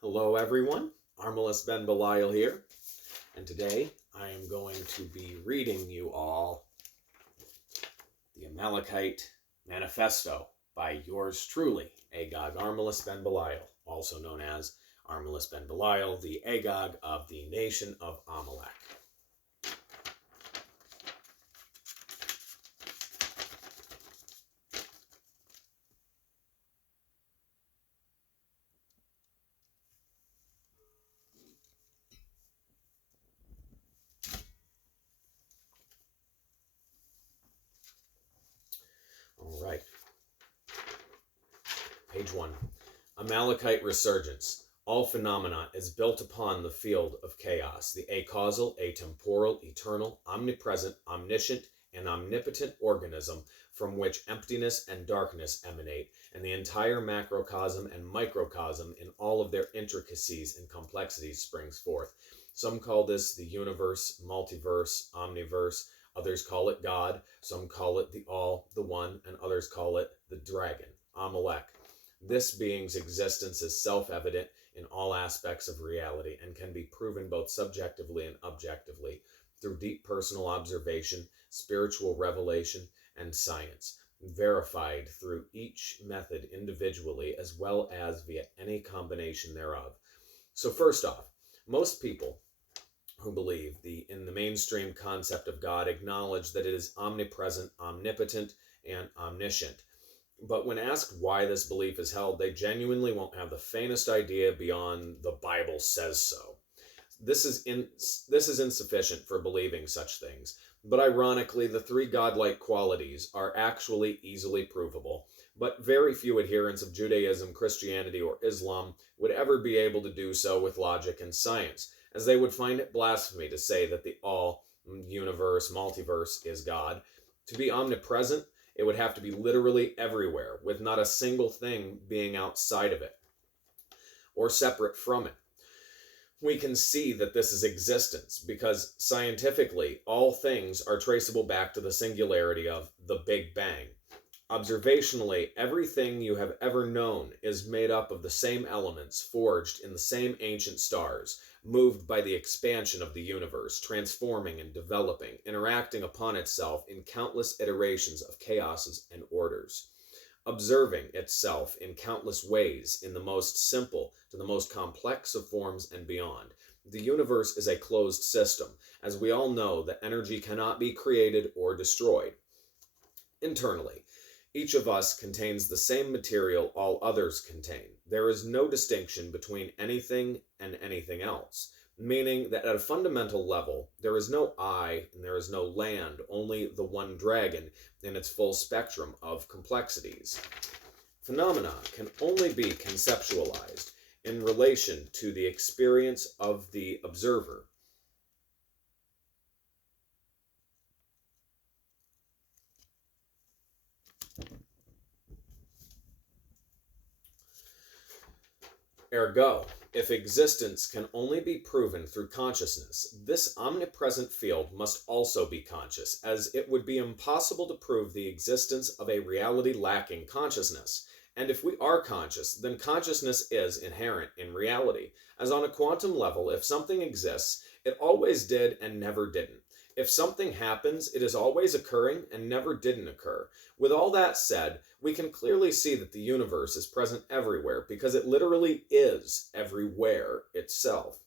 Hello everyone, Armalist Ben-Belial here, and today I am going to be reading you all the Amalekite Manifesto by yours truly, Agag Armalist Ben-Belial, also known as Armalist Ben-Belial, the Agag of the nation of Amalek. All right. Page 1. Amalekite Resurgence. All phenomena is built upon the field of chaos, the acausal, atemporal, eternal, omnipresent, omniscient, and omnipotent organism from which emptiness and darkness emanate, and the entire macrocosm and microcosm in all of their intricacies and complexities springs forth. Some call this the universe, multiverse, omniverse. Others call it God. Some call it the all, the one, and others call it the dragon, Amalek. This being's existence is self-evident in all aspects of reality and can be proven both subjectively and objectively through deep personal observation, spiritual revelation, and science, verified through each method individually as well as via any combination thereof. So first off, most people who believe in the mainstream concept of God acknowledge that it is omnipresent, omnipotent, and omniscient. But when asked why this belief is held, they genuinely won't have the faintest idea beyond the Bible says so. This is insufficient for believing such things. But ironically, the three godlike qualities are actually easily provable. But very few adherents of Judaism, Christianity, or Islam would ever be able to do so with logic and science, as they would find it blasphemy to say that the all, universe, multiverse is God. To be omnipresent, it would have to be literally everywhere, with not a single thing being outside of it or separate from it. We can see that this is existence because scientifically, all things are traceable back to the singularity of the Big Bang. Observationally, everything you have ever known is made up of the same elements forged in the same ancient stars, moved by the expansion of the universe, transforming and developing, interacting upon itself in countless iterations of chaoses and orders, observing itself in countless ways, in the most simple to the most complex of forms and beyond. The universe is a closed system. As we all know, the energy cannot be created or destroyed. Internally, each of us contains the same material all others contain. There is no distinction between anything and anything else, meaning that at a fundamental level, there is no I and there is no land, only the one dragon in its full spectrum of complexities. Phenomena can only be conceptualized in relation to the experience of the observer. Ergo, if existence can only be proven through consciousness, this omnipresent field must also be conscious, as it would be impossible to prove the existence of a reality lacking consciousness. And if we are conscious, then consciousness is inherent in reality. As on a quantum level, if something exists, it always did and never didn't. If something happens, it is always occurring and never didn't occur. With all that said, we can clearly see that the universe is present everywhere because it literally is everywhere itself.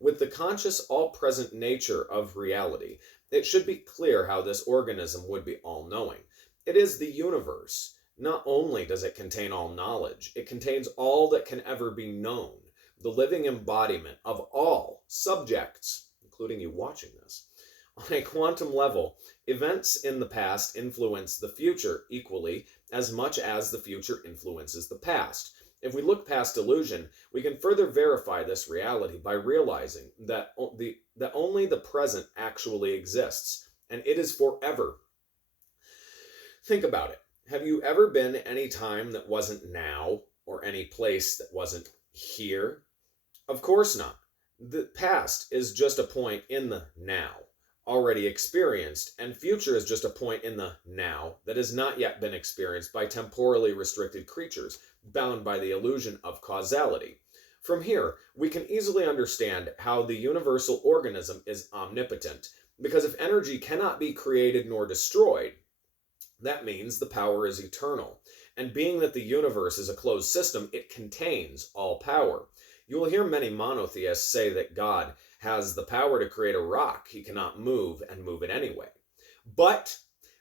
With the conscious, all-present nature of reality, it should be clear how this organism would be all-knowing. It is the universe. Not only does it contain all knowledge, it contains all that can ever be known, the living embodiment of all subjects, including you watching this. On a quantum level, events in the past influence the future equally as much as the future influences the past. If we look past illusion, we can further verify this reality by realizing that only the present actually exists, and it is forever. Think about it. Have you ever been any time that wasn't now, or any place that wasn't here? Of course not. The past is just a point in the now, already experienced, and future is just a point in the now that has not yet been experienced by temporally restricted creatures bound by the illusion of causality. From here, we can easily understand how the universal organism is omnipotent, because if energy cannot be created nor destroyed, that means the power is eternal. And being that the universe is a closed system, it contains all power. You will hear many monotheists say that God has the power to create a rock he cannot move and move it anyway. But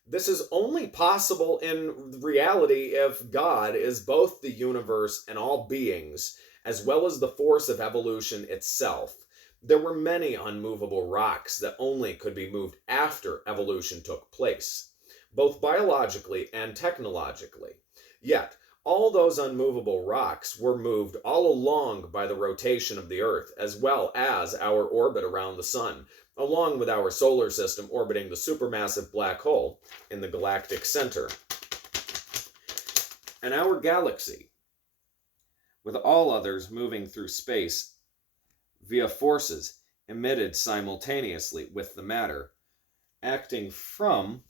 this is only possible in reality if God is both the universe and all beings, as well as the force of evolution itself. There were many unmovable rocks that only could be moved after evolution took place, both biologically and technologically. Yet, all those unmovable rocks were moved all along by the rotation of the Earth, as well as our orbit around the Sun, along with our solar system orbiting the supermassive black hole in the galactic center. And our galaxy, with all others moving through space via forces emitted simultaneously with the matter, acting from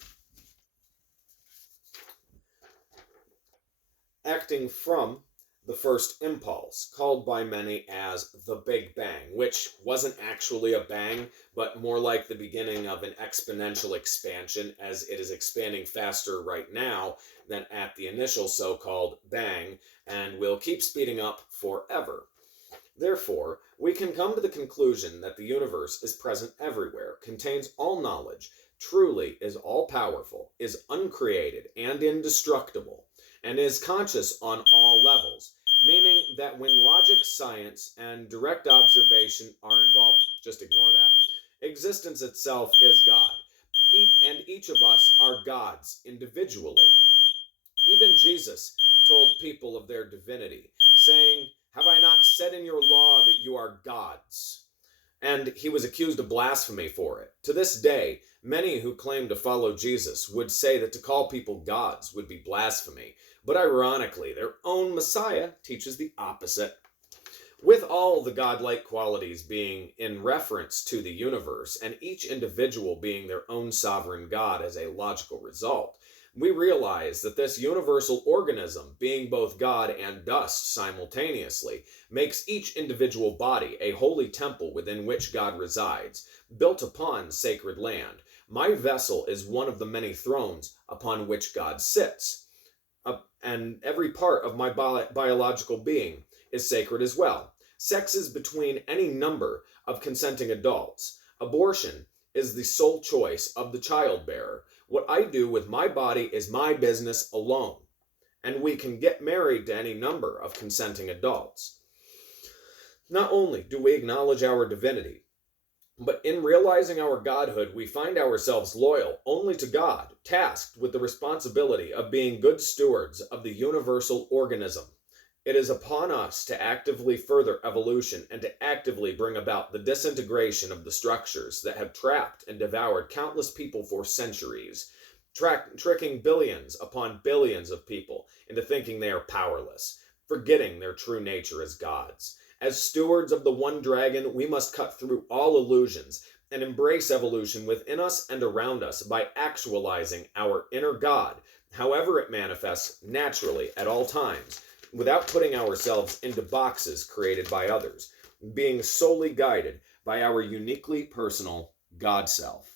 the first impulse, called by many as the Big Bang, which wasn't actually a bang, but more like the beginning of an exponential expansion, as it is expanding faster right now than at the initial so-called bang, and will keep speeding up forever. Therefore, we can come to the conclusion that the universe is present everywhere, contains all knowledge, truly is all-powerful, is uncreated and indestructible, and is conscious on all levels, meaning that when logic, science, and direct observation are involved, just ignore that. Existence itself is God, and each of us are gods individually. Even Jesus told people of their divinity, saying, "Have I not said in your law that you are gods?" And he was accused of blasphemy for it. To this day, many who claim to follow Jesus would say that to call people gods would be blasphemy. But ironically, their own Messiah teaches the opposite. With all the godlike qualities being in reference to the universe, and each individual being their own sovereign God as a logical result, we realize that this universal organism, being both God and dust simultaneously, makes each individual body a holy temple within which God resides, built upon sacred land. My vessel is one of the many thrones upon which God sits. And every part of my biological being is sacred as well. Sex is between any number of consenting adults. Abortion is the sole choice of the childbearer. What I do with my body is my business alone. And we can get married to any number of consenting adults. Not only do we acknowledge our divinity, but in realizing our godhood, we find ourselves loyal only to God, tasked with the responsibility of being good stewards of the universal organism. It is upon us to actively further evolution and to actively bring about the disintegration of the structures that have trapped and devoured countless people for centuries, tricking billions upon billions of people into thinking they are powerless, forgetting their true nature as gods. As stewards of the one dragon, we must cut through all illusions and embrace evolution within us and around us by actualizing our inner God, however it manifests naturally at all times, without putting ourselves into boxes created by others, being solely guided by our uniquely personal God self.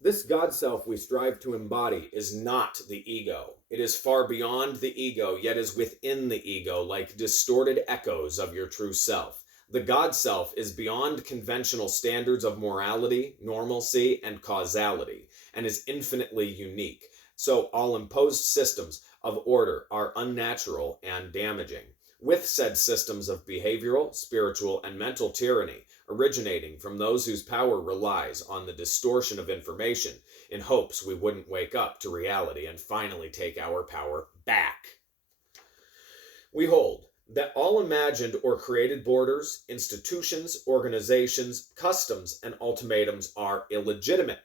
This God self we strive to embody is not the ego. It is far beyond the ego, yet is within the ego, like distorted echoes of your true self. The God self is beyond conventional standards of morality, normalcy, and causality, and is infinitely unique. So all imposed systems of order are unnatural and damaging. With said systems of behavioral, spiritual, and mental tyranny, originating from those whose power relies on the distortion of information in hopes we wouldn't wake up to reality and finally take our power back. We hold that all imagined or created borders, institutions, organizations, customs, and ultimatums are illegitimate.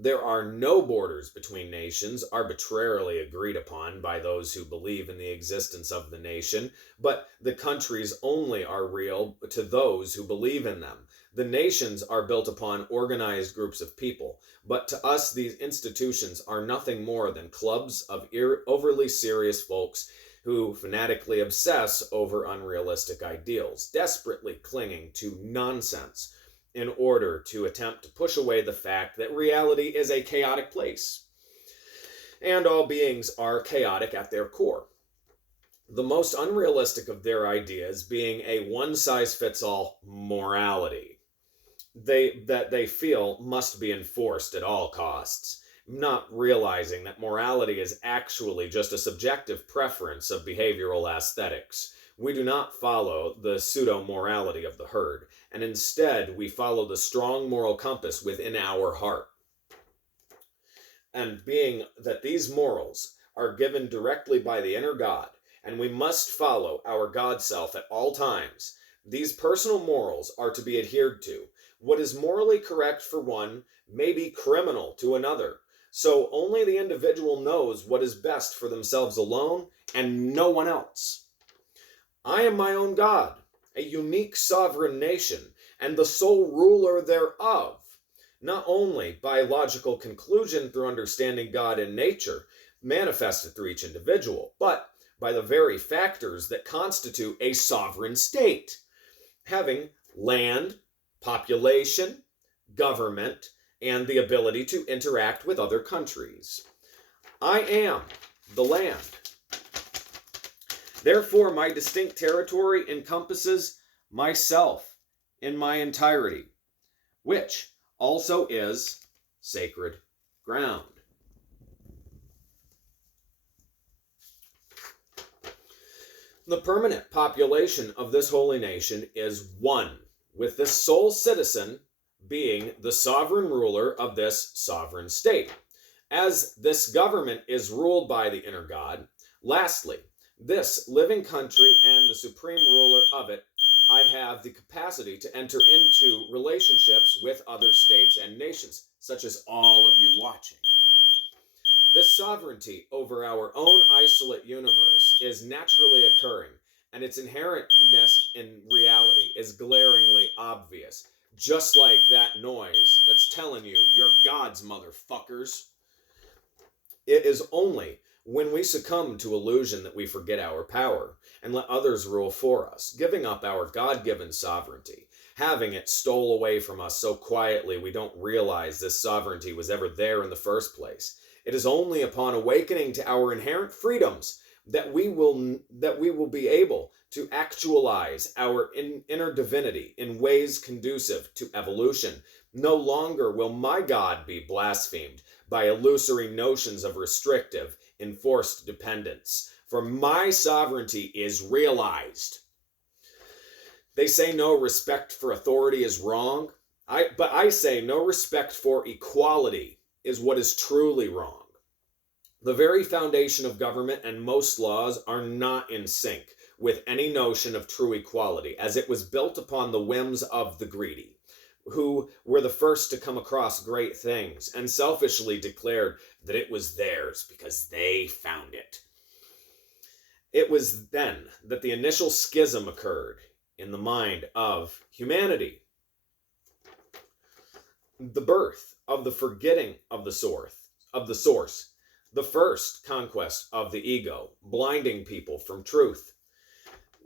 There are no borders between nations arbitrarily agreed upon by those who believe in the existence of the nation, but the countries only are real to those who believe in them. The nations are built upon organized groups of people, but to us these institutions are nothing more than clubs of overly serious folks who fanatically obsess over unrealistic ideals, desperately clinging to nonsense in order to attempt to push away the fact that reality is a chaotic place, and all beings are chaotic at their core. The most unrealistic of their ideas being a one-size-fits-all morality that they feel must be enforced at all costs, not realizing that morality is actually just a subjective preference of behavioral aesthetics. We do not follow the pseudo-morality of the herd, and instead we follow the strong moral compass within our heart. And being that these morals are given directly by the inner God, and we must follow our God self at all times, these personal morals are to be adhered to. What is morally correct for one may be criminal to another. So only the individual knows what is best for themselves alone and no one else. I am my own God, a unique sovereign nation, and the sole ruler thereof, not only by logical conclusion through understanding God and nature, manifested through each individual, but by the very factors that constitute a sovereign state, having land, population, government, and the ability to interact with other countries. I am the land. Therefore, my distinct territory encompasses myself in my entirety, which also is sacred ground. The permanent population of this holy nation is one, with this sole citizen being the sovereign ruler of this sovereign state. As this government is ruled by the inner God, lastly, this living country and the supreme ruler of it, I have the capacity to enter into relationships with other states and nations, such as all of you watching. This sovereignty over our own isolate universe is naturally occurring, and its inherentness in reality is glaringly obvious, just like that noise that's telling you you're God's motherfuckers. It is only when we succumb to illusion that we forget our power and let others rule for us, giving up our God-given sovereignty, having it stole away from us so quietly we don't realize this sovereignty was ever there in the first place. It is only upon awakening to our inherent freedoms that we will be able to actualize our inner divinity in ways conducive to evolution. No longer will my God be blasphemed by illusory notions of restrictive, enforced dependence, for my sovereignty is realized. They say no respect for authority is wrong, but I say no respect for equality is what is truly wrong. The very foundation of government and most laws are not in sync with any notion of true equality, as it was built upon the whims of the greedy, who were the first to come across great things and selfishly declared that it was theirs because they found it. It was then that the initial schism occurred in the mind of humanity. The birth of the forgetting of the source, the first conquest of the ego, blinding people from truth.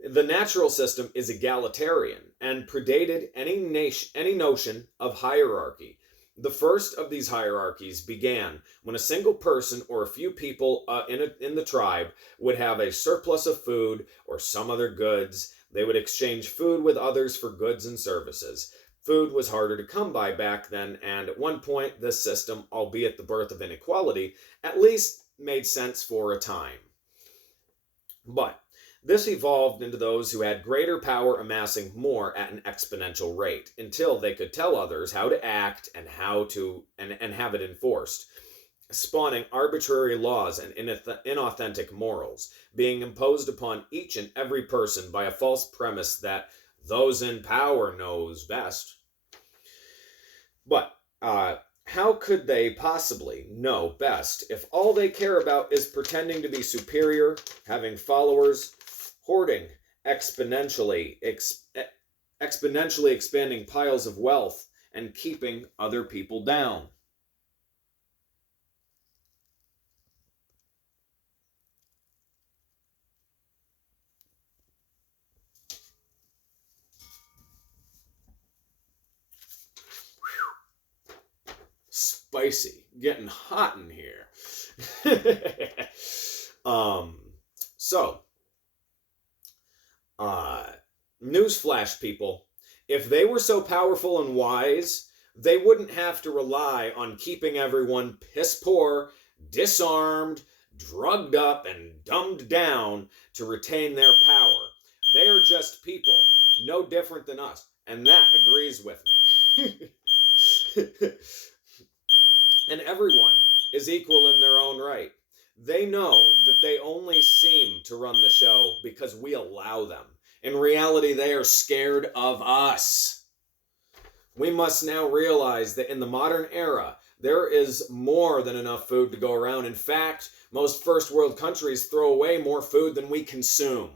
The natural system is egalitarian and predated any notion of hierarchy. The first of these hierarchies began when a single person or a few people in the tribe would have a surplus of food or some other goods. They would exchange food with others for goods and services. Food was harder to come by back then, and at one point this system, albeit the birth of inequality, at least made sense for a time. But this evolved into those who had greater power amassing more at an exponential rate, until they could tell others how to act and and have it enforced, spawning arbitrary laws and inauthentic morals, being imposed upon each and every person by a false premise that those in power knows best. But How could they possibly know best if all they care about is pretending to be superior, having followers, hoarding exponentially expanding piles of wealth, and keeping other people down? Spicy, getting hot in here. um, so, uh, newsflash, people. If they were so powerful and wise, they wouldn't have to rely on keeping everyone piss poor, disarmed, drugged up, and dumbed down to retain their power. They are just people, no different than us, and that agrees with me. And everyone is equal in their own right. They know that they only seem to run the show because we allow them. In reality, they are scared of us. We must now realize that in the modern era, there is more than enough food to go around. In fact, most first world countries throw away more food than we consume.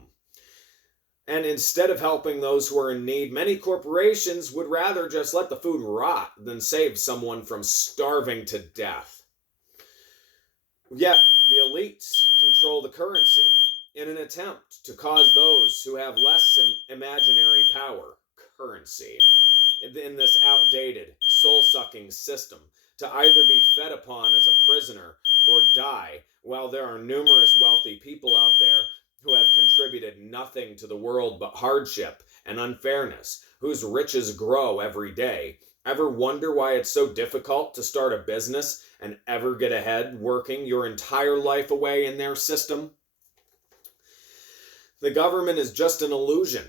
And instead of helping those who are in need, many corporations would rather just let the food rot than save someone from starving to death. Yet, the elites control the currency in an attempt to cause those who have less imaginary power, currency, in this outdated, soul-sucking system to either be fed upon as a prisoner or die, while there are numerous wealthy people out there who have contributed nothing to the world but hardship and unfairness, whose riches grow every day. Ever wonder why it's so difficult to start a business and ever get ahead working your entire life away in their system? The government is just an illusion.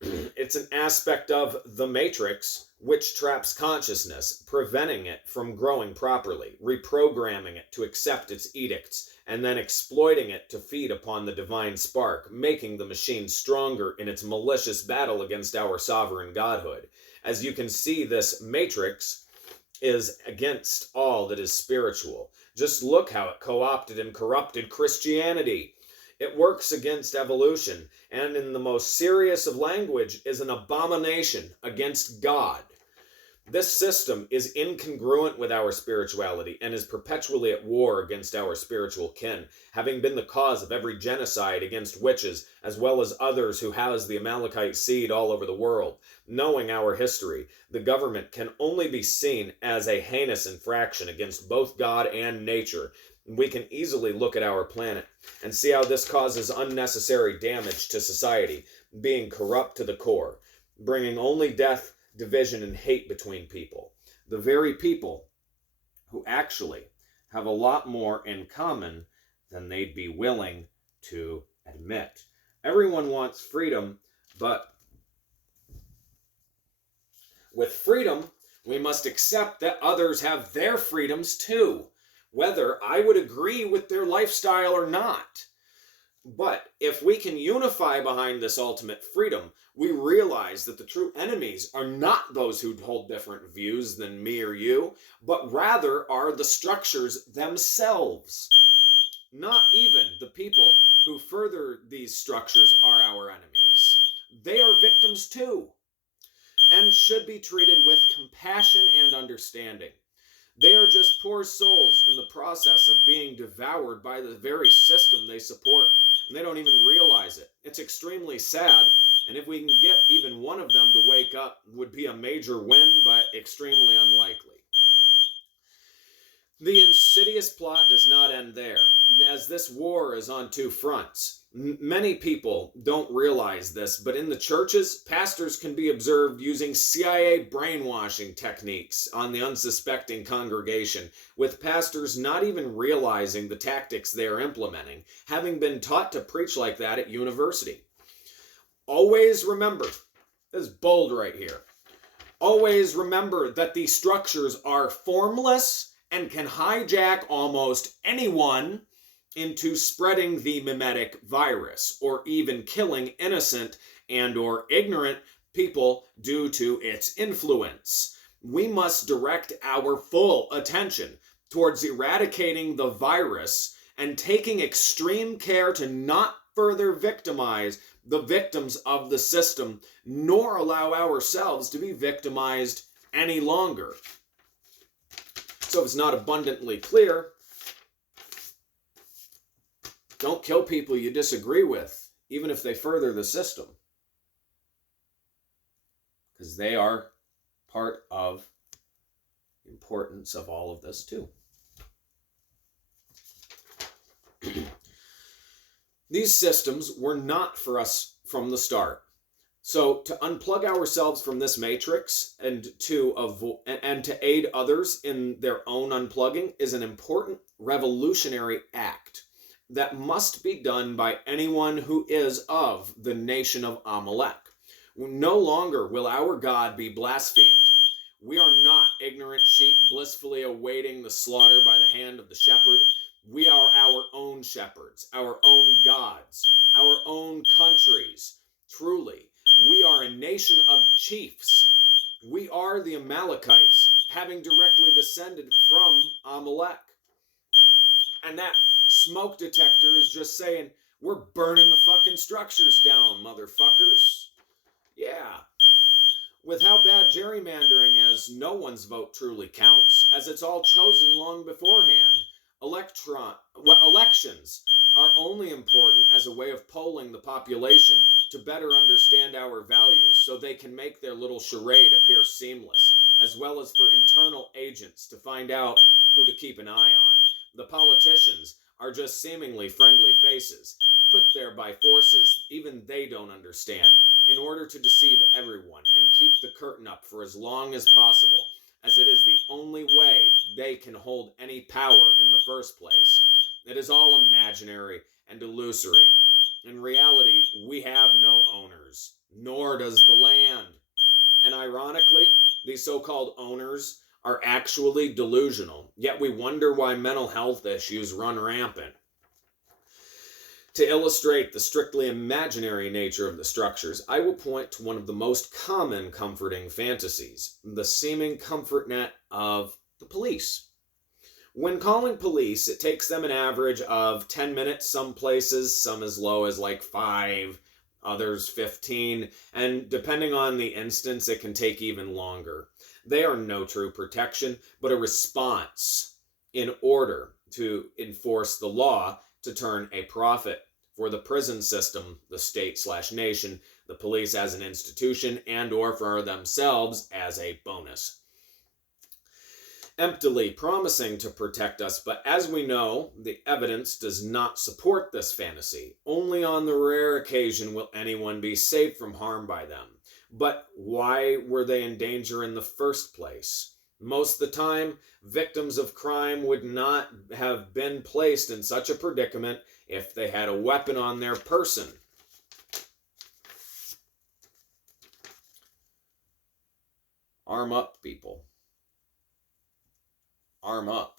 It's an aspect of the matrix which traps consciousness, preventing it from growing properly, reprogramming it to accept its edicts, and then exploiting it to feed upon the divine spark, making the machine stronger in its malicious battle against our sovereign godhood. As you can see, this matrix is against all that is spiritual. Just look how it co-opted and corrupted Christianity. It works against evolution, and in the most serious of language, is an abomination against God. This system is incongruent with our spirituality and is perpetually at war against our spiritual kin, having been the cause of every genocide against witches, as well as others who house the Amalekite seed all over the world. Knowing our history, the government can only be seen as a heinous infraction against both God and nature. We can easily look at our planet and see how this causes unnecessary damage to society, being corrupt to the core, bringing only death, division, and hate between people. The very people who actually have a lot more in common than they'd be willing to admit. Everyone wants freedom, but with freedom, we must accept that others have their freedoms too, whether I would agree with their lifestyle or not. But if we can unify behind this ultimate freedom, we realize that the true enemies are not those who hold different views than me or you, but rather are the structures themselves. Not even the people who further these structures are our enemies. They are victims too, and should be treated with compassion and understanding. They are just poor souls in the process of being devoured by the very system they support, and they don't even realize it. It's extremely sad, and if we can get even one of them to wake up, would be a major win, but extremely unlikely. The insidious plot does not end there, as this war is on two fronts. Many people don't realize this, but in the churches, pastors can be observed using CIA brainwashing techniques on the unsuspecting congregation, with pastors not even realizing the tactics they are implementing, having been taught to preach like that at university. Always remember, this is bold right here, always remember that these structures are formless and can hijack almost anyone into spreading the mimetic virus, or even killing innocent and or ignorant people due to its influence. we must direct our full attention towards eradicating the virus and taking extreme care to not further victimize the victims of the system, nor allow ourselves to be victimized any longer. So if it's not abundantly clear, don't kill people you disagree with, even if they further the system, because they are part of the importance of all of this too. These systems were not for us from the start. So to unplug ourselves from this matrix and to aid others in their own unplugging is an important revolutionary act that must be done by anyone who is of the nation of Amalek. No longer will our God be blasphemed. We are not ignorant sheep blissfully awaiting the slaughter by the hand of the shepherd. We are our own shepherds, our own gods, our own countries. Truly, we are a nation of chiefs. We are the Amalekites, having directly descended from Amalek. And that smoke detector is just saying, we're burning the fucking structures down, motherfuckers. Yeah. With how bad gerrymandering is, no one's vote truly counts, as it's all chosen long beforehand. Elections are only important as a way of polling the population to better understand our values, so they can make their little charade appear seamless, as well as for internal agents to find out who to keep an eye on. The politicians are just seemingly friendly faces, put there by forces even they don't understand, in order to deceive everyone and keep the curtain up for as long as possible, as it is the only way they can hold any power in the first place. It is all imaginary and illusory. In reality, we have no owners, nor does the land. And ironically, these so-called owners are actually delusional, yet we wonder why mental health issues run rampant. To illustrate the strictly imaginary nature of the structures, I will point to one of the most common comforting fantasies, the seeming comfort net of the police. When calling police, it takes them an average of 10 minutes some places, some as low as like 5, others 15, and depending on the instance, it can take even longer. They are no true protection, but a response in order to enforce the law to turn a profit for the prison system, the state/nation, the police as an institution, and or for themselves as a bonus. Emptily promising to protect us, but as we know, the evidence does not support this fantasy. Only on the rare occasion will anyone be safe from harm by them. But why were they in danger in the first place? Most of the time, victims of crime would not have been placed in such a predicament if they had a weapon on their person. Arm up, people. Arm up.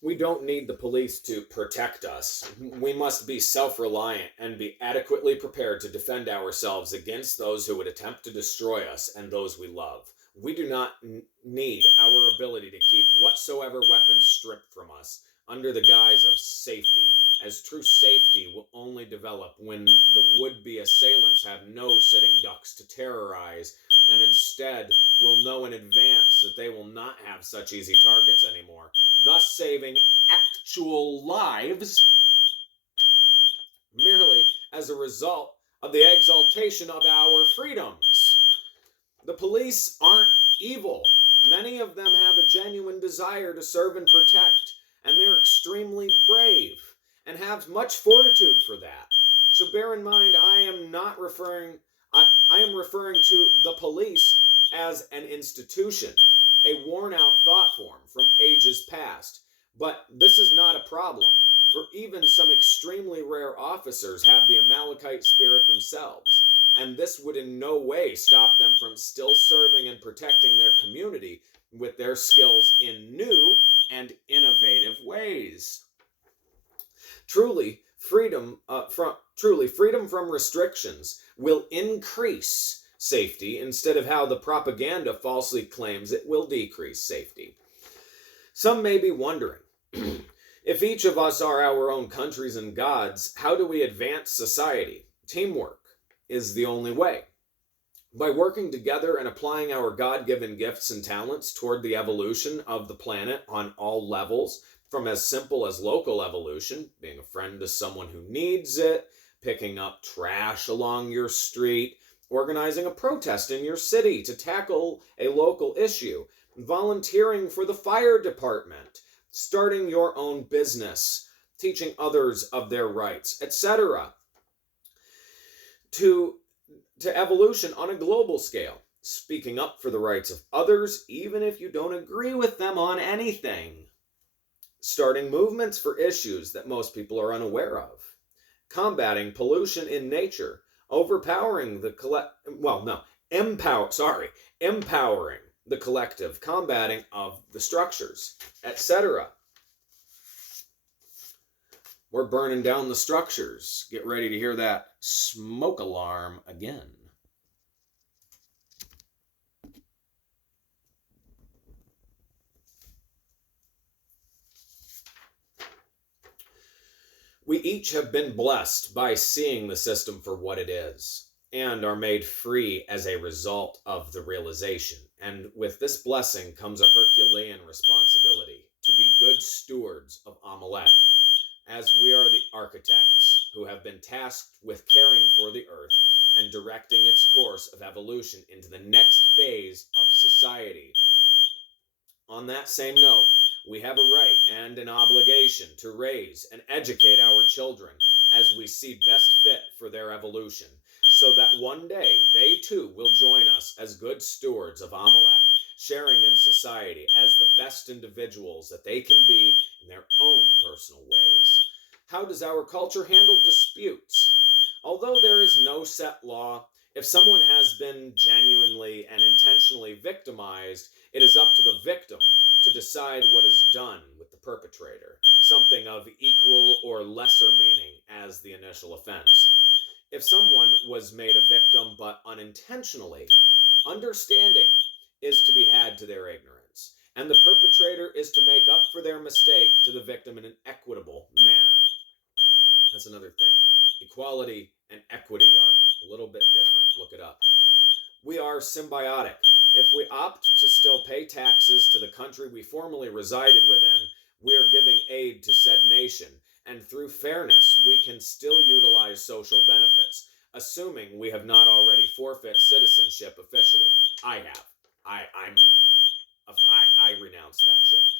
We don't need the police to protect us. We must be self-reliant and be adequately prepared to defend ourselves against those who would attempt to destroy us and those we love. We do not need our ability to keep whatsoever weapons stripped from us under the guise of safety, as true safety will only develop when the would-be assailants have no sitting ducks to terrorize, and instead will know in advance that they will not have such easy targets anymore, thus saving actual lives merely as a result of the exaltation of our freedoms. The police aren't evil. Many of them have a genuine desire to serve and protect, and they're extremely brave and have much fortitude for that. So bear in mind, I am referring to the police as an institution, a worn-out thought form from ages past. But this is not a problem, for even some extremely rare officers have the Amalekite spirit themselves, and this would in no way stop them from still serving and protecting their community with their skills in new and innovative ways. Truly, freedom from restrictions will increase safety instead of how the propaganda falsely claims it will decrease safety. Some may be wondering, if each of us are our own countries and gods, how do we advance society? Teamwork is the only way. By working together and applying our God-given gifts and talents toward the evolution of the planet on all levels, from as simple as local evolution, being a friend to someone who needs it, picking up trash along your street, organizing a protest in your city to tackle a local issue, volunteering for the fire department, starting your own business, teaching others of their rights, etc. To evolution on a global scale, speaking up for the rights of others, even if you don't agree with them on anything, starting movements for issues that most people are unaware of, combating pollution in nature, empowering the collective, combating of the structures, etc. We're burning down the structures. Get ready to hear that smoke alarm again. We each have been blessed by seeing the system for what it is, and are made free as a result of the realization. And with this blessing comes a Herculean responsibility to be good stewards of Amalek, as we are the architects who have been tasked with caring for the earth and directing its course of evolution into the next phase of society. On that same note, we have a right and an obligation to raise and educate our children as we see best fit for their evolution, so that one day they too will join us as good stewards of Amalek, sharing in society as the best individuals that they can be in their own personal ways. How does our culture handle disputes? Although there is no set law, if someone has been genuinely and intentionally victimized, it is up to the victim to decide what is done with the perpetrator, something of equal or lesser meaning as the initial offense. If someone was made a victim but unintentionally, understanding is to be had to their ignorance, and the perpetrator is to make up for their mistake to the victim in an equitable manner. That's another thing. Equality and equity are a little bit different. Look it up. We are symbiotic. If we opt to still pay taxes to the country we formerly resided within, we are giving aid to said nation, and through fairness, we can still utilize social benefits, assuming we have not already forfeit citizenship officially. I have. I renounced that shit.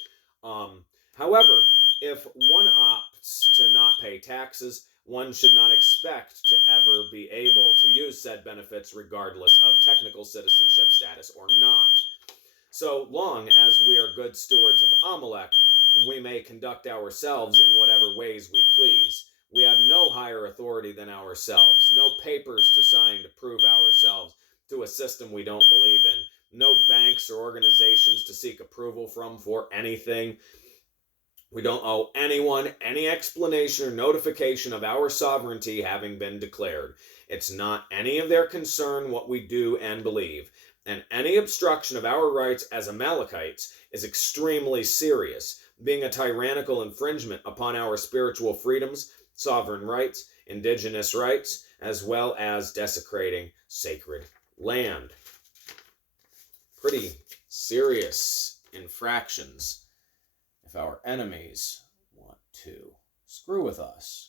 However, if one opts to not pay taxes, one should not expect to ever be able to use said benefits regardless of technical citizenship status or not. So long as we are good stewards of Amalek, we may conduct ourselves in whatever ways we please. We have no higher authority than ourselves, no papers to sign to prove ourselves to a system we don't believe in, no banks or organizations to seek approval from for anything. We don't owe anyone any explanation or notification of our sovereignty having been declared. It's not any of their concern what we do and believe, and any obstruction of our rights as Amalekites is extremely serious, being a tyrannical infringement upon our spiritual freedoms, sovereign rights, indigenous rights, as well as desecrating sacred land. Pretty serious infractions if our enemies want to screw with us.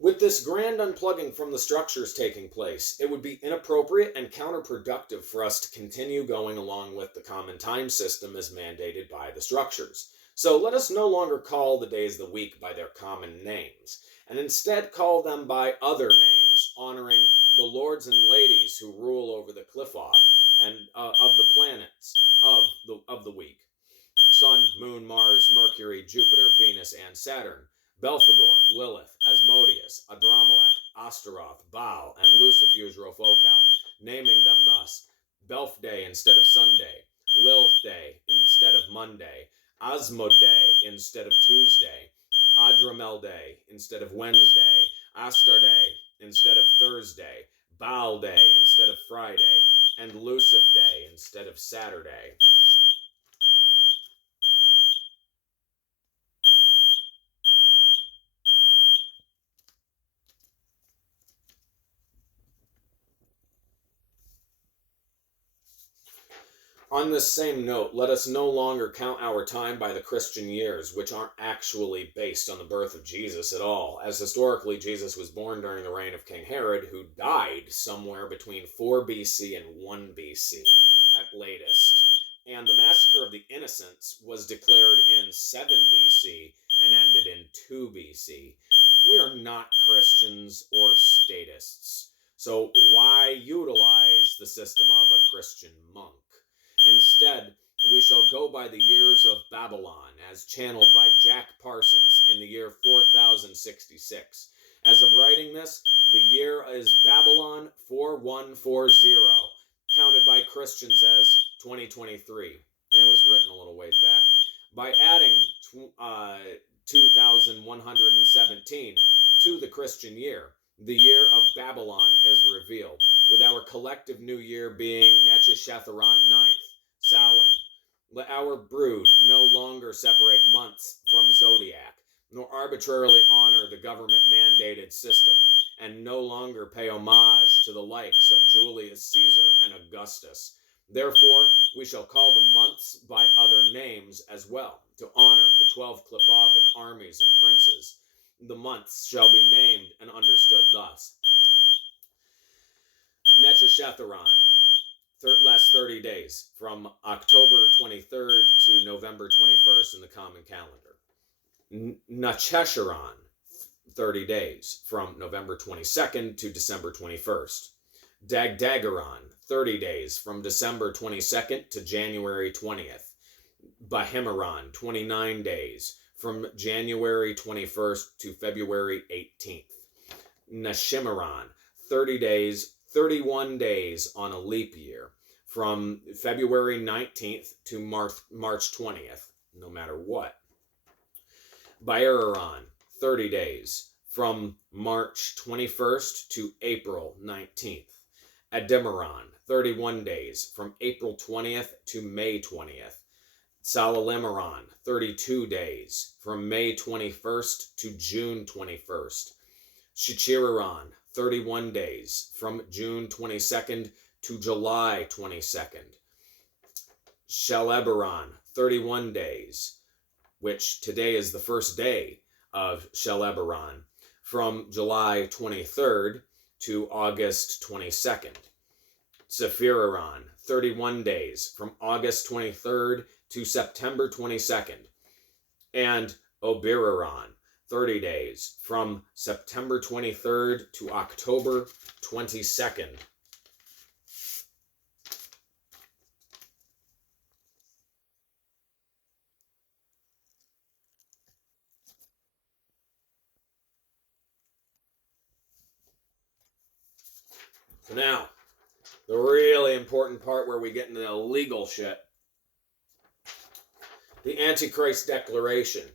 With this grand unplugging from the structures taking place, it would be inappropriate and counterproductive for us to continue going along with the common time system as mandated by the structures. So let us no longer call the days of the week by their common names, and instead call them by other names, honoring the lords and ladies who rule over the cliff-off and of the planets of the week: Sun, Moon, Mars, Mercury, Jupiter, Venus, and Saturn, Belphegor, Lilith, Asmodeus, Adramelech, Astaroth, Baal, and Lucifuge Rofocal, naming them thus: Belf Day instead of Sunday, Lilith Day instead of Monday, Asmod Day instead of Tuesday, Adramel Day instead of Wednesday, Astar Day instead of Thursday, Baal Day instead of Friday, and Lucif Day instead of Saturday. On this same note, let us no longer count our time by the Christian years, which aren't actually based on the birth of Jesus at all, as historically Jesus was born during the reign of King Herod, who died somewhere between 4 BC and 1 BC at latest. And the massacre of the innocents was declared in 7 BC and ended in 2 BC. We are not Christians or statists, so why utilize the system of a Christian monk? Instead, we shall go by the years of Babylon, as channeled by Jack Parsons in the year 4066. As of writing this, the year is Babylon 4140, counted by Christians as 2023. It was written a little ways back. By adding 2117 to the Christian year, the year of Babylon is revealed, with our collective new year being Netcheshatheron 9th, Samhain. Let our brood no longer separate months from zodiac, nor arbitrarily honor the government-mandated system, and no longer pay homage to the likes of Julius Caesar and Augustus. Therefore, we shall call the months by other names as well, to honor the 12 Clipothic armies and princes. The months shall be named and understood thus: Netcheshatheron lasts 30 days, from October 23rd to November 21st in the common calendar. Nachesharon, 30 days, from November 22nd to December 21st. Dagdageron, 30 days, from December 22nd to January 20th. Bahimeron, 29 days, from January 21st to February 18th. Nashimeron, 30 days, 31 days on a leap year, from February 19th to March 20th, no matter what. Baeraron, 30 days, from March 21st to April 19th. Adimiron, 31 days, from April 20th to May 20th. Salalimeron, 32 days, from May 21st to June 21st. Shichiriron, 31 days, from June 22nd to July 22nd. Shelebaron, 31 days, which today is the first day of Shelebaron, from July 23rd to August 22nd. Sephiroron, 31 days, from August 23rd to September 22nd. And Obiraron, 30 days, from September 23rd to October 22nd. So now, the really important part where we get into the legal shit. The Antichrist Declaration.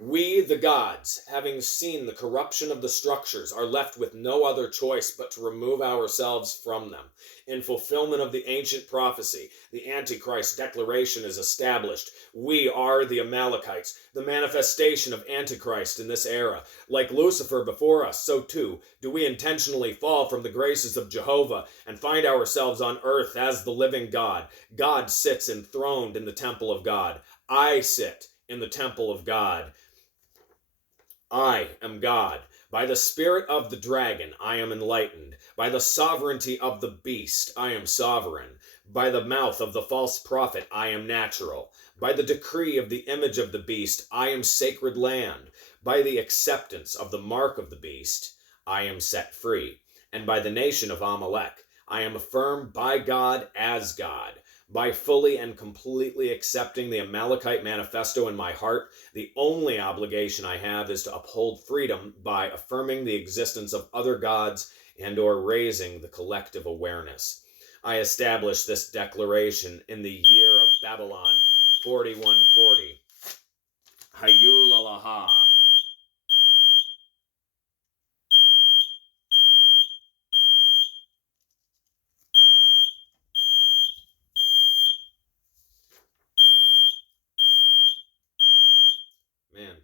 We, the gods, having seen the corruption of the structures, are left with no other choice but to remove ourselves from them. In fulfillment of the ancient prophecy, the Antichrist Declaration is established. We are the Amalekites, the manifestation of Antichrist in this era. Like Lucifer before us, so too do we intentionally fall from the graces of Jehovah and find ourselves on earth as the living God. God sits enthroned in the temple of God. I sit in the temple of God. I am God. By the spirit of the dragon, I am enlightened. By the sovereignty of the beast, I am sovereign. By the mouth of the false prophet, I am natural. By the decree of the image of the beast, I am sacred land. By the acceptance of the mark of the beast, I am set free. And by the nation of Amalek, I am affirmed by God as God. By fully and completely accepting the Amalekite Manifesto in my heart, the only obligation I have is to uphold freedom by affirming the existence of other gods and or raising the collective awareness. I established this declaration in the year of Babylon 4140. Hayulalaha. Man,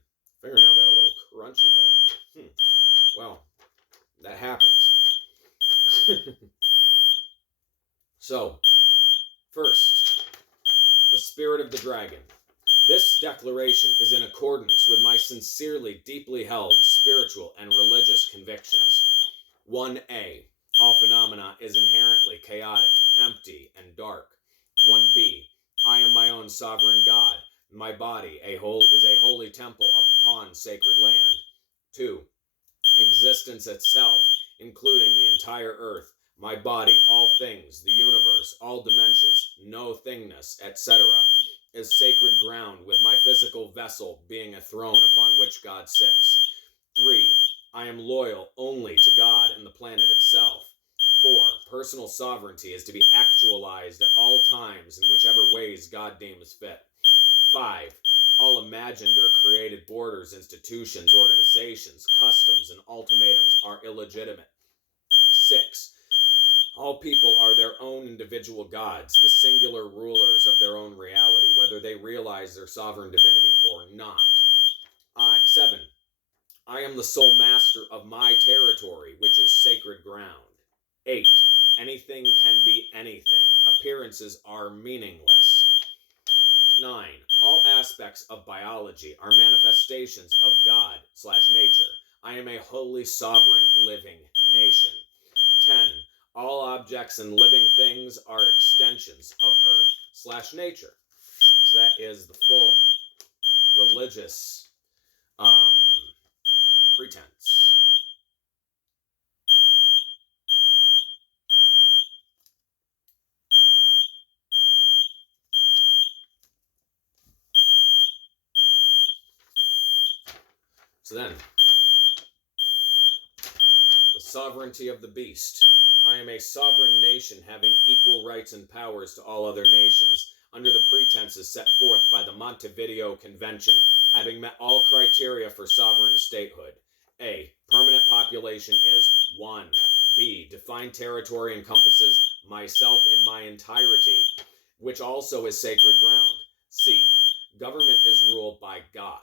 fingernail got a little crunchy there. Well, that happens. So, first, the spirit of the dragon. This declaration is in accordance with my sincerely deeply held spiritual and religious convictions. 1a. All phenomena is inherently chaotic, empty, and dark. 1b. I am my own sovereign God. My body is a holy temple upon sacred land. 2. Existence itself, including the entire earth, my body, all things, the universe, all dimensions, no thingness, etc., is sacred ground, with my physical vessel being a throne upon which God sits. 3. I am loyal only to God and the planet itself. 4. Personal sovereignty is to be actualized at all times in whichever ways God deems fit. 5. All imagined or created borders, institutions, organizations, customs, and ultimatums are illegitimate. 6. All people are their own individual gods, the singular rulers of their own reality, whether they realize their sovereign divinity or not. 7. I am the sole master of my territory, which is sacred ground. 8. Anything can be anything. Appearances are meaningless. 9. All aspects of biology are manifestations of God/nature. I am a holy, sovereign, living nation. 10. All objects and living things are extensions of Earth/nature. So that is the full religious pretense. So then, the sovereignty of the beast. I am a sovereign nation having equal rights and powers to all other nations, under the pretenses set forth by the Montevideo Convention, having met all criteria for sovereign statehood. A. Permanent population is 1. B. Defined territory encompasses myself in my entirety, which also is sacred ground. C. Government is ruled by God.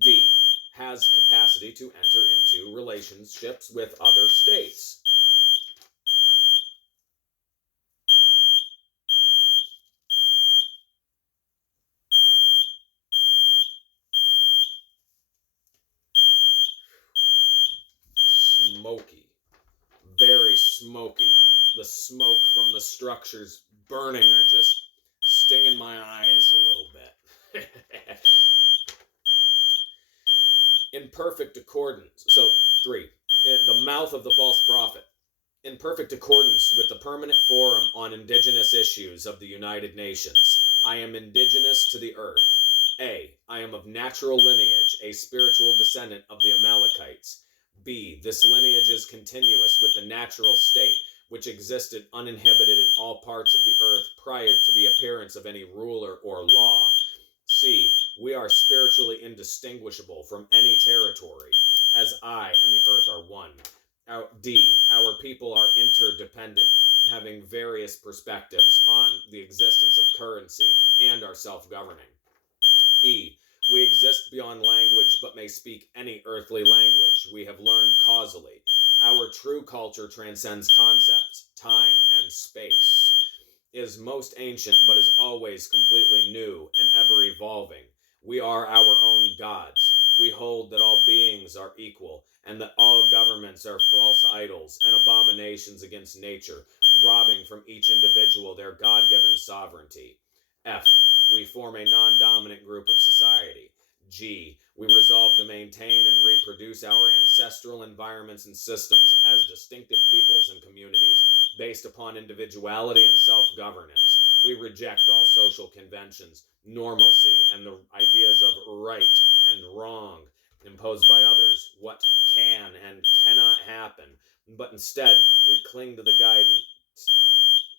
D. Has capacity to enter into relationships with other states. Smoky. Very smoky. The smoke from the structures burning are just stinging my eyes a little bit. In perfect accordance. So, 3. The mouth of the false prophet. In perfect accordance with the Permanent Forum on Indigenous Issues of the United Nations, I am indigenous to the earth. A. I am of natural lineage, a spiritual descendant of the Amalekites. B. This lineage is continuous with the natural state, which existed uninhibited in all parts of the earth prior to the appearance of any ruler or law. C. We are spiritually indistinguishable from any territory, as I and the earth are one. D. Our people are interdependent, having various perspectives on the existence of currency and are self-governing. E. We exist beyond language, but may speak any earthly language. We have learned causally. Our true culture transcends concepts, time, and space. Is most ancient, but is always completely new and ever evolving. We are our own gods. We hold that all beings are equal, and that all governments are false idols and abominations against nature, robbing from each individual their God-given sovereignty. F. We form a non-dominant group of society. G. We resolve to maintain and reproduce our ancestral environments and systems as distinctive peoples and communities, based upon individuality and self-governance. We reject all social conventions, normalcy, and the ideas of right and wrong, imposed by others, what can and cannot happen, but instead we cling to the guidance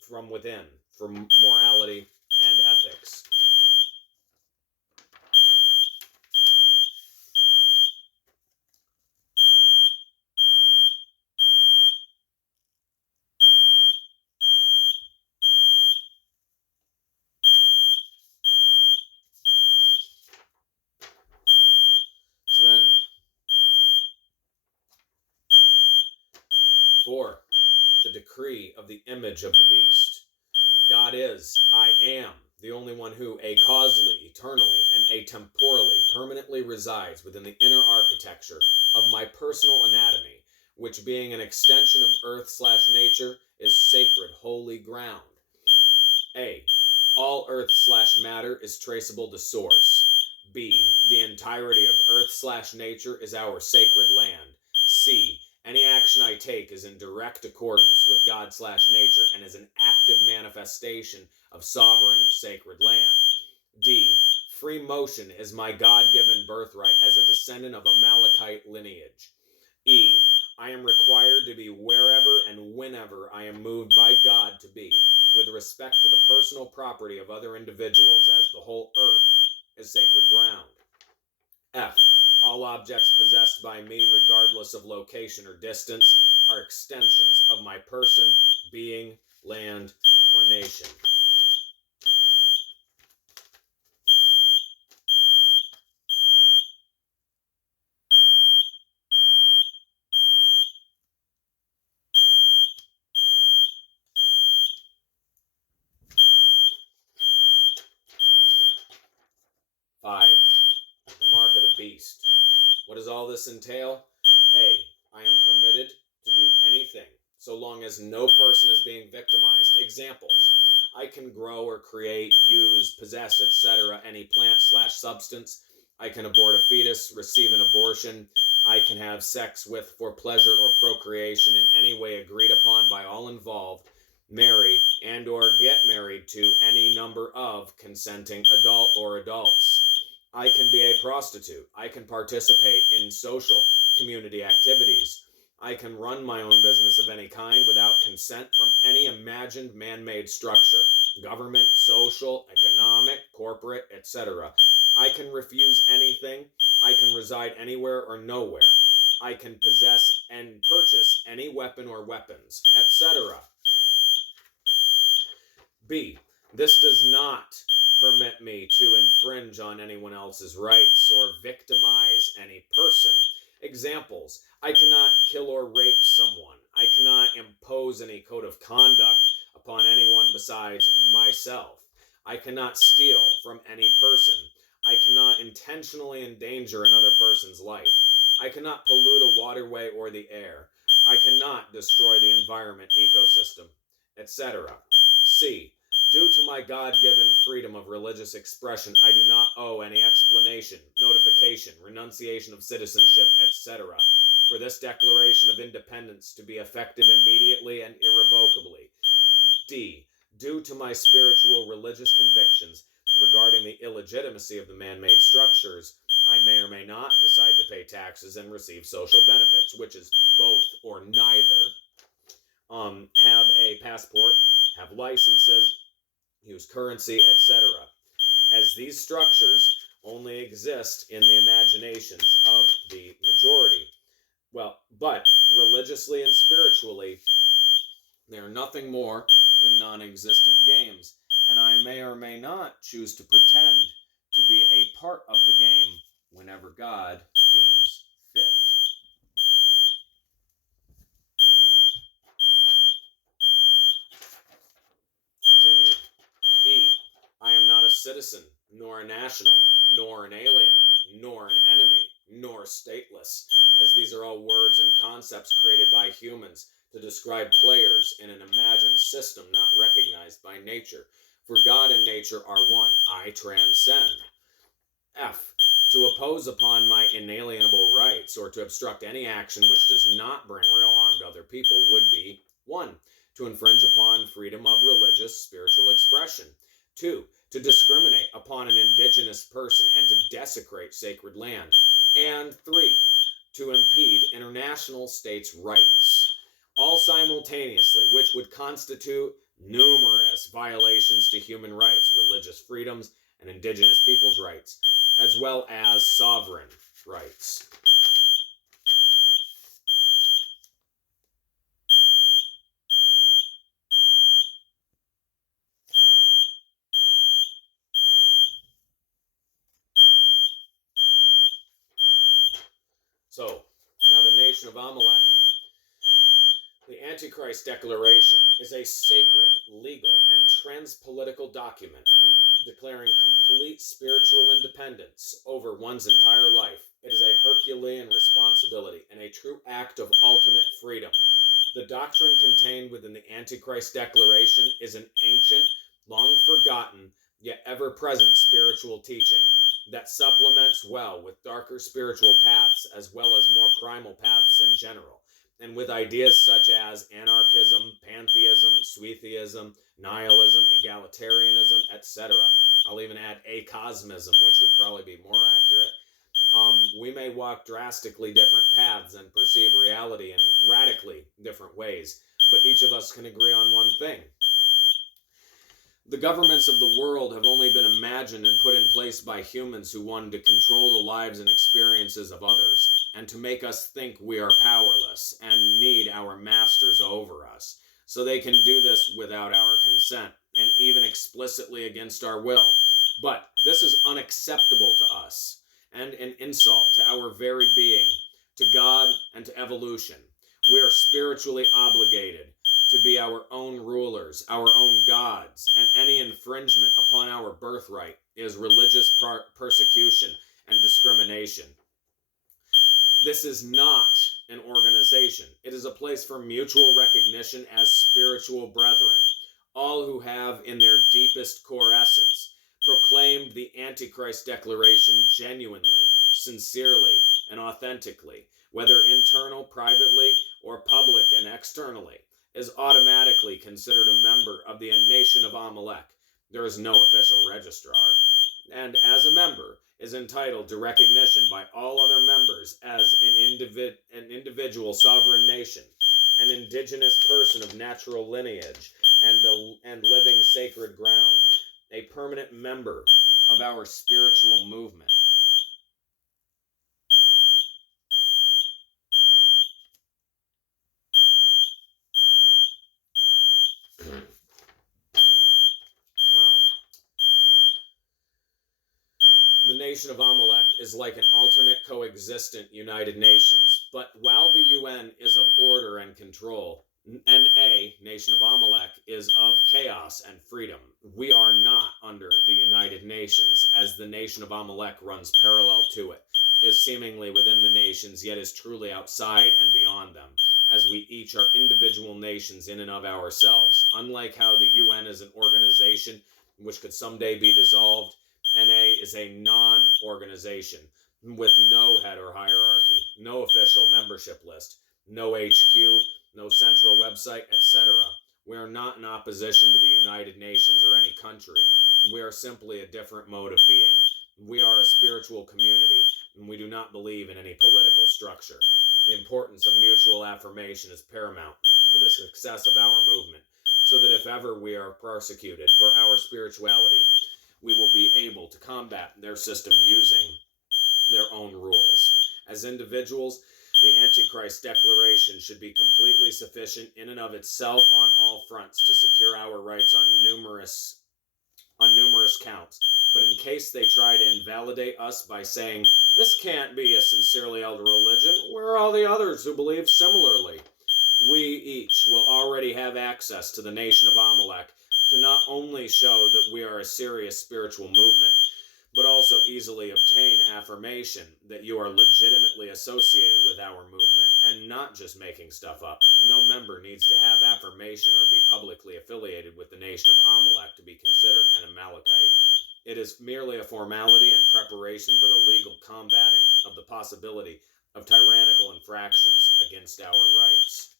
from within for morality and ethics. So then, 4. The decree of the image of the beast. God is, I am, the only one who, acausally, eternally, and atemporally, permanently resides within the inner architecture of my personal anatomy, which being an extension of earth/nature, is sacred, holy ground. A. All earth/matter is traceable to source. B. The entirety of earth/nature is our sacred land. C. Any action I take is in direct accordance with God/nature and is an active manifestation of sovereign sacred land. D. Free motion is my God-given birthright as a descendant of Amalekite lineage. E. I am required to be wherever and whenever I am moved by God to be, with respect to the personal property of other individuals, as the whole earth is sacred ground. F. All objects possessed by me, regardless of location or distance, are extensions of my person, being, land, or nation. Five, the mark of the beast. What does all this entail? A. I am permitted to do anything so long as no person is being victimized. Examples. I can grow or create, use, possess, etc. any plant/substance. I can abort a fetus, receive an abortion. I can have sex with, for pleasure or procreation in any way agreed upon by all involved, marry and or get married to any number of consenting adult or adults. I can be a prostitute. I can participate in social community activities. I can run my own business of any kind without consent from any imagined man-made structure, government, social, economic, corporate, etc. I can refuse anything. I can reside anywhere or nowhere. I can possess and purchase any weapon or weapons, etc. B. This does not permit me to infringe on anyone else's rights or victimize any person. Examples. I cannot kill or rape someone. I cannot impose any code of conduct upon anyone besides myself. I cannot steal from any person. I cannot intentionally endanger another person's life. I cannot pollute a waterway or the air. I cannot destroy the environment, ecosystem, etc. C. Due to my God-given freedom of religious expression, I do not owe any explanation, notification, renunciation of citizenship, etc. for this declaration of independence to be effective immediately and irrevocably. D. Due to my spiritual religious convictions regarding the illegitimacy of the man-made structures, I may or may not decide to pay taxes and receive social benefits, which is both or neither. Have a passport, have licenses, use currency, etc. As these structures only exist in the imaginations of the majority. But religiously and spiritually, they are nothing more than non-existent games, and I may or may not choose to pretend to be a part of the game whenever God deems fit. Continue. E. I am not a citizen, nor a national, nor an alien, nor an enemy, nor stateless, as these are all words and concepts created by humans to describe players in an imagined system not recognized by nature. For God and nature are one. I transcend. F. To oppose upon my inalienable rights or to obstruct any action which does not bring real harm to other people would be 1. To infringe upon freedom of religious, spiritual expression. 2. To discriminate upon an indigenous person and to desecrate sacred land. And 3, to impede international states' rights, all simultaneously, which would constitute numerous violations to human rights, religious freedoms, and indigenous peoples' rights, as well as sovereign rights. So, now the nation of Amalek. The Antichrist Declaration is a sacred, legal, and trans-political document declaring complete spiritual independence over one's entire life. It is a Herculean responsibility and a true act of ultimate freedom. The doctrine contained within the Antichrist Declaration is an ancient, long-forgotten, yet ever-present spiritual teaching that supplements well with darker spiritual paths as well as more primal paths in general, and with ideas such as anarchism, pantheism, Swetheism, nihilism, egalitarianism, etc. I'll even add acosmism, which would probably be more accurate. We may walk drastically different paths and perceive reality in radically different ways, but each of us can agree on one thing. The governments of the world have only been imagined and put in place by humans who wanted to control the lives and experiences of others, and to make us think we are powerless and need our masters over us, so they can do this without our consent, and even explicitly against our will. But this is unacceptable to us, and an insult to our very being, to God, and to evolution. We are spiritually obligated to be our own rulers, our own gods, and any infringement upon our birthright is religious persecution and discrimination. This is not an organization. It is a place for mutual recognition as spiritual brethren, all who have in their deepest core essence proclaimed the Antichrist Declaration genuinely, sincerely, and authentically, whether internal, privately, or public and externally, is automatically considered a member of the nation of Amalek. There is no official registrar, and as a member is entitled to recognition by all other members as an individual sovereign nation, an indigenous person of natural lineage and living sacred ground, a permanent member of our spiritual movement. Wow. The nation of Amalek is like an alternate coexistent United Nations, but while the UN is of order and control, NA, Nation of Amalek, is of chaos and freedom. We are not under the United Nations, as the nation of Amalek runs parallel to it, is seemingly within the nations, yet is truly outside and beyond them, as we each are individual nations in and of ourselves. Unlike how the UN is an organization which could someday be dissolved, NA is a non-organization with no head or hierarchy, no official membership list, no HQ, no central website, etc. We are not in opposition to the United Nations or any country. We are simply a different mode of being. We are a spiritual community, and we do not believe in any political structure. The importance of mutual affirmation is paramount to the success of our movement, so that if ever we are persecuted for our spirituality, we will be able to combat their system using their own rules. As individuals, the Antichrist Declaration should be completely sufficient in and of itself on all fronts to secure our rights on numerous counts. But in case they try to invalidate us by saying, this can't be a sincerely held religion, where are all the others who believe similarly? We each will already have access to the nation of Amalek to not only show that we are a serious spiritual movement, but also easily obtain affirmation that you are legitimately associated with our movement and not just making stuff up. No member needs to have affirmation or be publicly affiliated with the nation of Amalek to be considered an Amalekite. It is merely a formality and preparation for the legal combating of the possibility of tyrannical infractions against our rights.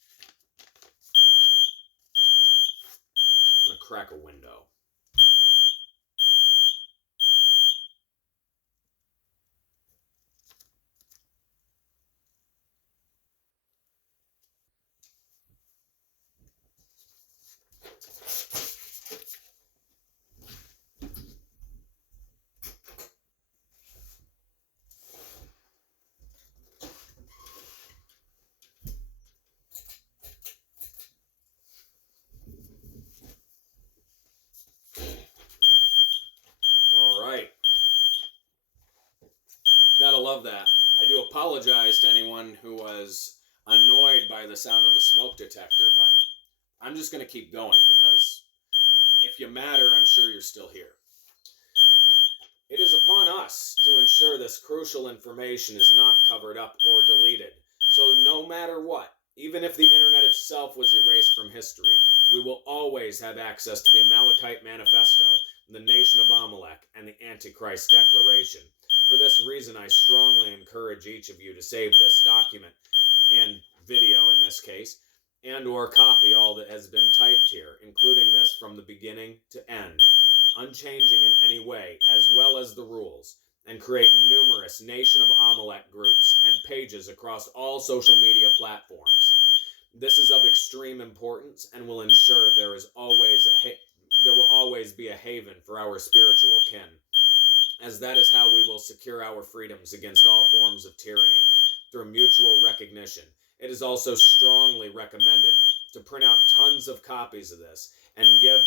I'm going to crack a window. love that. I do apologize to anyone who was annoyed by the sound of the smoke detector, but I'm just going to keep going because if you matter, I'm sure you're still here. It is upon us to ensure this crucial information is not covered up or deleted. So no matter what, even if the internet itself was erased from history, we will always have access to the Amalekite Manifesto, the Nation of Amalek, and the Antichrist Declaration. For this reason, I strongly encourage each of you to save this document, and video in this case, and or copy all that has been typed here, including this from the beginning to end, unchanging in any way, as well as the rules, and create numerous Nation of Amalek groups and pages across all social media platforms. This is of extreme importance and will ensure there will always be a haven for our spiritual kin, as that is how we will secure our freedoms against all forms of tyranny through mutual recognition. It is also strongly recommended to print out tons of copies of this and give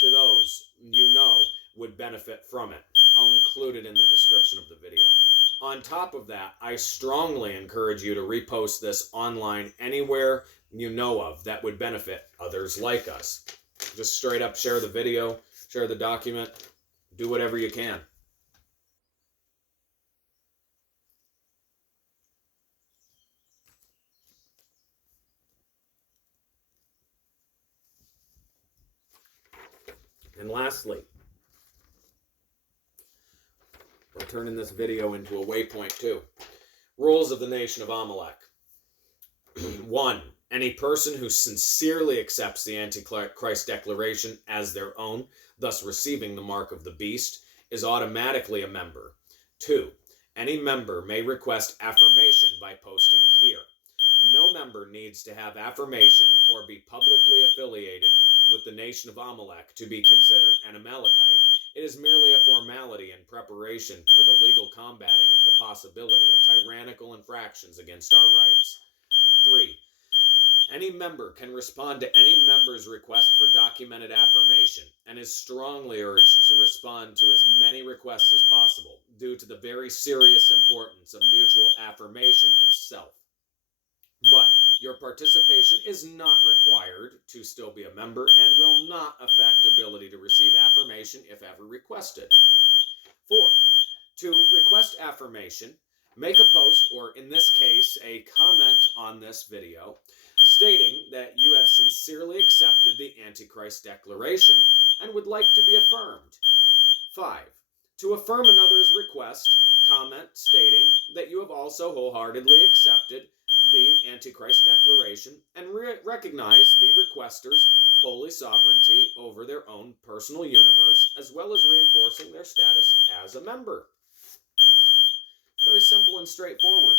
to those you know would benefit from it. I'll include it in the description of the video. On top of that, I strongly encourage you to repost this online anywhere you know of that would benefit others like us. Just straight up share the video, share the document, do whatever you can. And lastly, we're turning this video into a waypoint too. Rules of the Nation of Amalek. 1. Any person who sincerely accepts the Antichrist Declaration as their own, thus receiving the mark of the beast, is automatically a member. 2. Any member may request affirmation by posting here. No member needs to have affirmation or be publicly affiliated with the Nation of Amalek to be considered an Amalekite. It is merely a formality in preparation for the legal combating of the possibility of tyrannical infractions against our rights. 3. Any member can respond to any member's request for documented affirmation and is strongly urged to respond to as many requests as possible due to the very serious importance of mutual affirmation itself. But your participation is not required to still be a member and will not affect ability to receive affirmation if ever requested. 4. To request affirmation, make a post, or in this case, a comment on this video, stating that you have sincerely accepted the Antichrist Declaration and would like to be affirmed. 5. To affirm another's request, comment stating that you have also wholeheartedly accepted the Antichrist Declaration and recognize the requester's holy sovereignty over their own personal universe, as well as reinforcing their status as a member. Very simple and straightforward.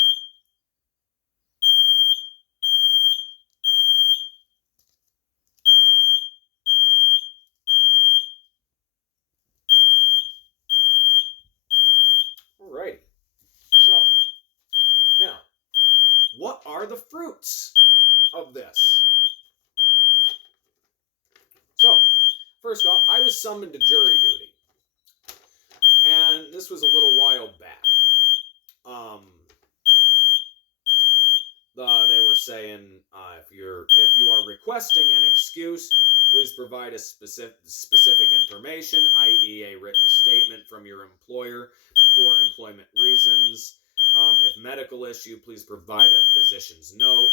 Alrighty. So, now, what are the fruits of this? So, first off, I was summoned to jury duty. And this was a little while back. They were saying if you are requesting an excuse, please provide a specific information, i.e. a written statement from your employer for employment reasons. If medical issue, please provide a physician's note.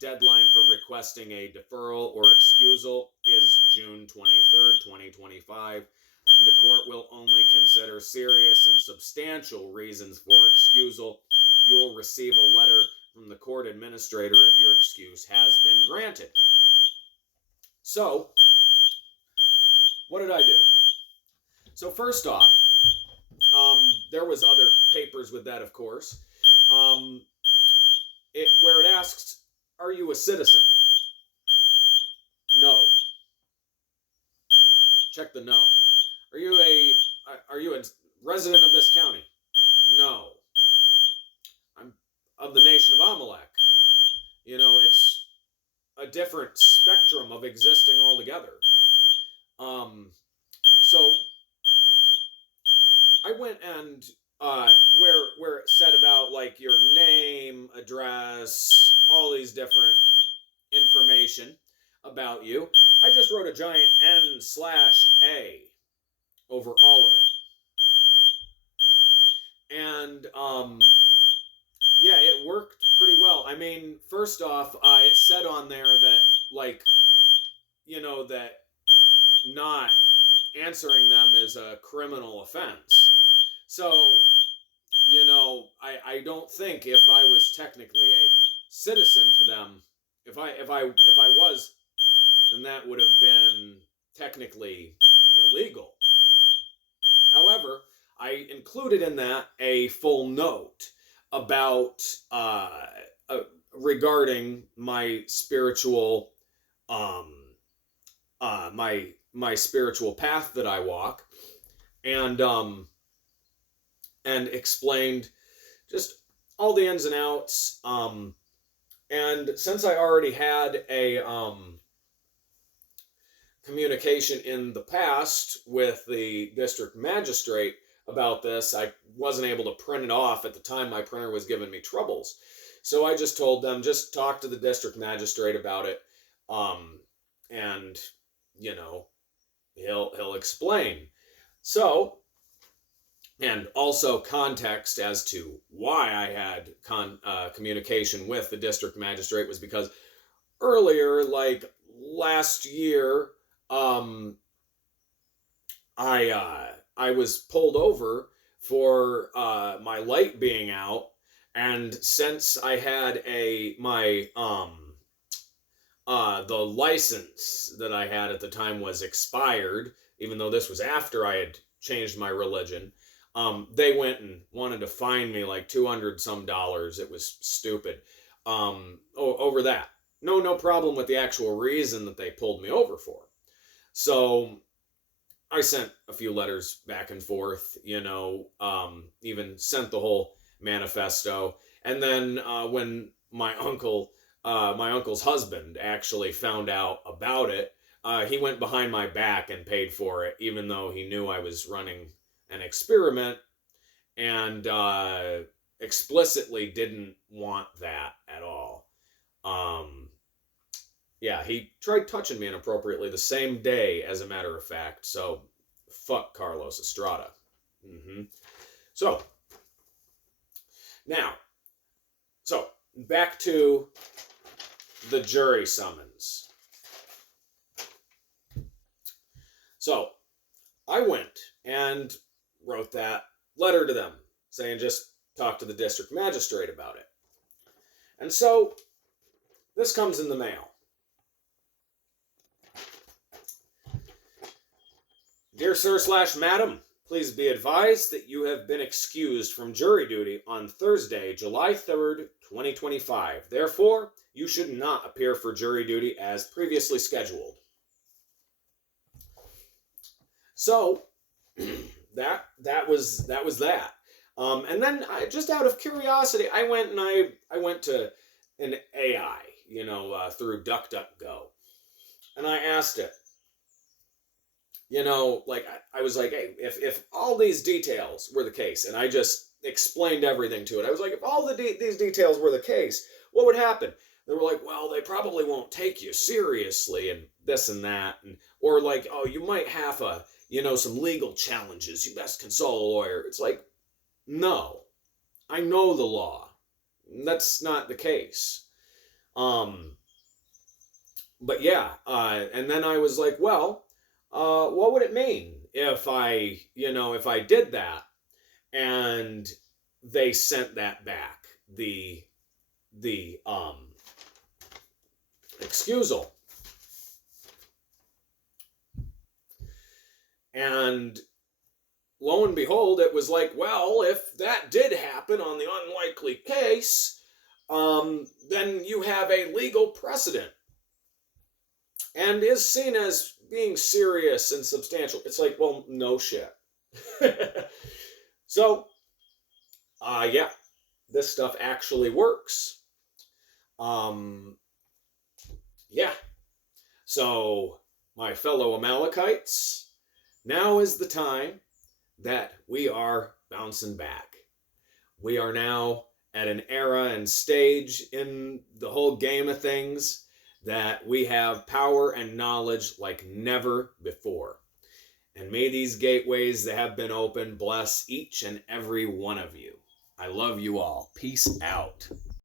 Deadline for requesting a deferral or excusal is June 23rd, 2025. The court will only consider serious and substantial reasons for excusal. You will receive a letter from the court administrator if your excuse has been granted. So, what did I do? So first off, there was other papers with that, of course, where it asks, are you a citizen? No. Check the no. Are you a resident of this county? No. I'm of the Nation of Amalek. You know, it's a different spectrum of existing altogether. So I went and where it said about like your name, address, all these different information about you. I just wrote a giant N/A over all of it, and yeah, it worked pretty well. I mean, first off, it said on there that like that not answering them is a criminal offense. So I don't think if I was technically a citizen to them, if I was, then that would have been technically illegal. However, I included in that a full note about uh, regarding my spiritual um, my spiritual path that I walk, and explained just all the ins and outs. And since I already had a communication in the past with the district magistrate about this, I wasn't able to print it off at the time. My printer was giving me troubles. So I just told them, just talk to the district magistrate about it. And, he'll explain. So, and also context as to why I had communication with the district magistrate was because earlier, like last year, I was pulled over for my light being out, and since I had the license that I had at the time was expired, even though this was after I had changed my religion. They went and wanted to fine me like $200 some. It was stupid. Over that. No problem with the actual reason that they pulled me over for. So I sent a few letters back and forth, even sent the whole manifesto. And then when my uncle's husband actually found out about it, he went behind my back and paid for it, even though he knew I was running an experiment, and explicitly didn't want that at all. Yeah, he tried touching me inappropriately the same day, as a matter of fact. So, fuck Carlos Estrada. So, now, back to the jury summons. So, I went and wrote that letter to them saying just talk to the district magistrate about it. And so, this comes in the mail. Dear Sir/Madam, please be advised that you have been excused from jury duty on Thursday, July 3rd, 2025. Therefore, you should not appear for jury duty as previously scheduled. So, that was that. And then, just out of curiosity, I went to an AI, through DuckDuckGo, and I asked it. I was like, hey, if all these details were the case, and I just explained everything to it. I was like, if all these details were the case, what would happen? They were like, well, they probably won't take you seriously, and this and that, or like, oh, you might have some legal challenges. You best consult a lawyer. It's like, no, I know the law. That's not the case. But yeah, and then I was like, well, what would it mean if I did that and they sent that back, the excusal? And lo and behold, it was like, well, if that did happen on the unlikely case, then you have a legal precedent and is seen as being serious and substantial. It's like, well, no shit. So, yeah, this stuff actually works. Yeah. So, my fellow Amalekites, now is the time that we are bouncing back. We are now at an era and stage in the whole game of things that we have power and knowledge like never before. And may these gateways that have been opened bless each and every one of you. I love you all. Peace out.